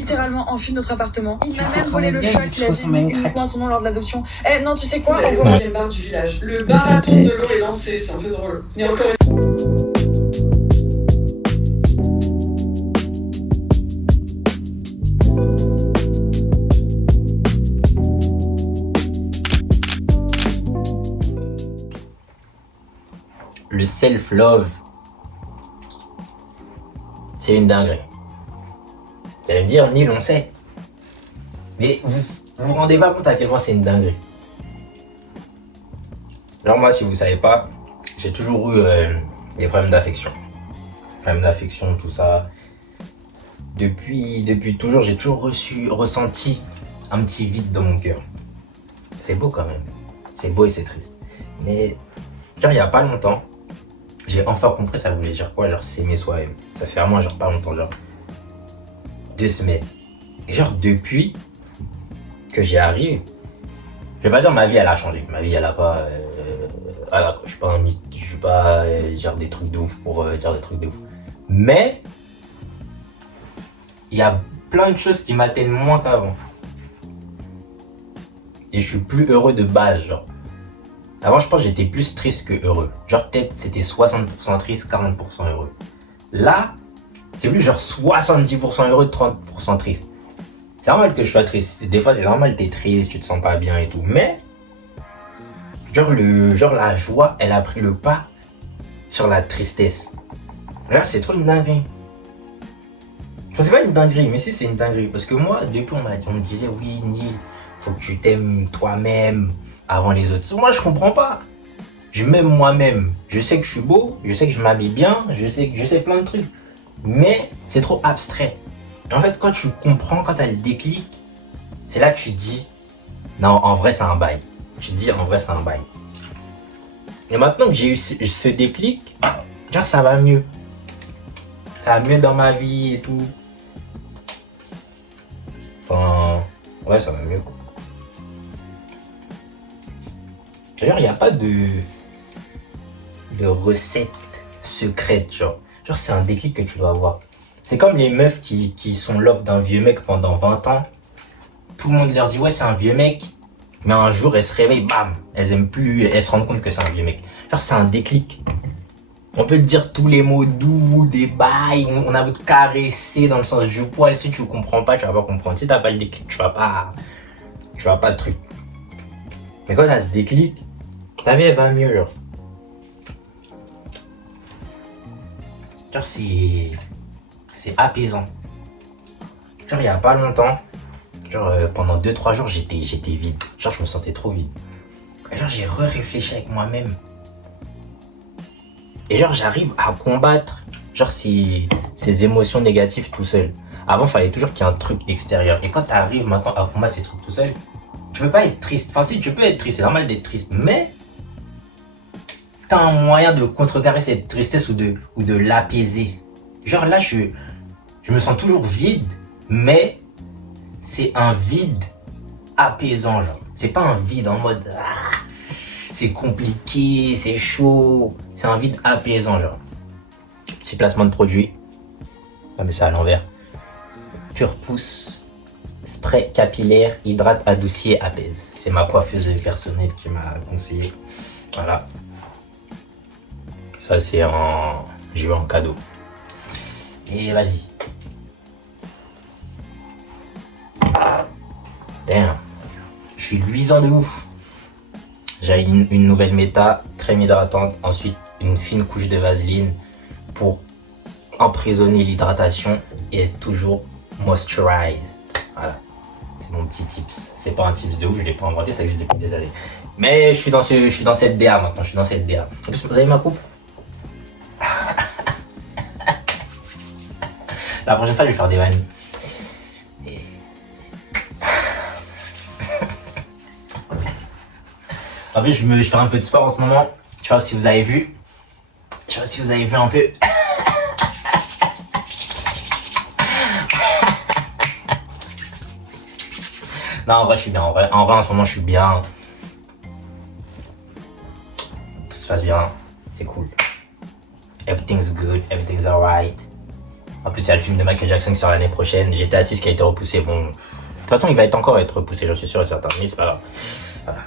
littéralement enfui notre appartement. Il m'a même volé le chat qu'il avait mis uniquement à son nom lors de l'adoption. Eh non, tu sais quoi, envoie-moi le bar du village. Le marathon de l'eau est lancé, c'est un peu drôle. Mais encore Le self-love, c'est une dinguerie. Vous allez me dire, Neil, on sait. Mais vous vous rendez pas compte à quel point c'est une dinguerie. Genre moi, si vous savez pas, j'ai toujours eu des problèmes d'affection. Problèmes d'affection, tout ça. Depuis toujours, j'ai toujours ressenti un petit vide dans mon cœur. C'est beau quand même. C'est beau et c'est triste. Mais genre, il y a pas longtemps, j'ai enfin compris ça voulait dire quoi, genre s'aimer soi-même. Ça fait vraiment genre pas longtemps, genre 2 semaines. Et genre depuis que j'y arrive, je vais pas dire ma vie elle a changé. Ma vie elle a pas, je suis pas un mythe, je suis pas dire des trucs de ouf pour dire des trucs de ouf. Mais il y a plein de choses qui m'atteignent moins qu'avant. Et je suis plus heureux de base, genre. Avant, je pense que j'étais plus triste que heureux. Genre, peut-être c'était 60% triste, 40% heureux. Là, c'est plus genre 70% heureux, 30% triste. C'est normal que je sois triste. Des fois, c'est normal, t'es triste, tu te sens pas bien et tout. Mais, genre la joie, elle a pris le pas sur la tristesse. Genre, c'est trop une dinguerie. Enfin, c'est pas une dinguerie, mais si, c'est une dinguerie. Parce que moi, depuis, on me disait, oui, Neil, faut que tu t'aimes toi-même avant les autres. Moi, je comprends pas. Je m'aime moi-même. Je sais que je suis beau, je sais que je m'habille bien, je sais plein de trucs. Mais c'est trop abstrait. Et en fait, quand tu comprends, quand tu as le déclic, c'est là que tu te dis, non, en vrai, c'est un bail. Tu te dis, en vrai, c'est un bail. Et maintenant que j'ai eu ce déclic, genre, ça va mieux. Ça va mieux dans ma vie et tout. Enfin, ouais, ça va mieux, quoi. D'ailleurs, il n'y a pas de recette secrète, genre. Genre, c'est un déclic que tu dois avoir. C'est comme les meufs qui sont love d'un vieux mec pendant 20 ans. Tout le monde leur dit, ouais, c'est un vieux mec. Mais un jour, elles se réveillent, bam, elles aiment plus, elles se rendent compte que c'est un vieux mec. Genre, c'est un déclic. On peut te dire tous les mots doux, des bails, on a voulu te caresser dans le sens du poil. Si tu ne comprends pas, tu vas pas comprendre. Si tu n'as pas le déclic, tu vas pas le truc. Mais quand tu as ce déclic, ta vie elle va mieux, genre. Genre c'est apaisant. Genre il y a pas longtemps, genre pendant 2-3 jours j'étais vide. Genre je me sentais trop vide. Et genre j'ai réfléchi avec moi-même. Et genre j'arrive à combattre genre ces émotions négatives tout seul. Avant il fallait toujours qu'il y ait un truc extérieur. Et quand tu arrives maintenant à combattre ces trucs tout seul, tu peux pas être triste. Enfin si, tu peux être triste, c'est normal d'être triste. Mais t'as un moyen de contrecarrer cette tristesse ou de l'apaiser. Genre là, je me sens toujours vide, mais c'est un vide apaisant, genre. C'est pas un vide en mode c'est compliqué, c'est chaud. C'est un vide apaisant, genre. Petit placement de produit. Non mais c'est à l'envers. Pure pousse, spray capillaire, hydrate, adoucit et apaise. C'est ma coiffeuse personnelle qui m'a conseillé. Voilà. Ça c'est j'ai eu en cadeau. Et vas-y. Damn. Je suis luisant de ouf. J'ai une nouvelle méta, crème hydratante, ensuite une fine couche de vaseline pour emprisonner l'hydratation et être toujours moisturized. Voilà. C'est mon petit tips. C'est pas un tips de ouf, je l'ai pas inventé, ça existe depuis des années. Mais je suis dans cette DA maintenant, je suis dans cette DA. En plus, vous avez ma coupe? La prochaine fois, je vais faire des vannes. Et... En plus, je fais un peu de sport en ce moment. Tu vois si vous avez vu. Tu vois si vous avez vu un peu. Non, en vrai, je suis bien. En vrai, en ce moment, je suis bien. Tout se passe bien. C'est cool. Everything's good. Everything's alright. En plus, il y a le film de Michael Jackson qui sort l'année prochaine. GTA 6 qui a été repoussé. Bon, de toute façon, il va encore être repoussé, j'en suis sûr et certain. Mais c'est pas grave. Voilà.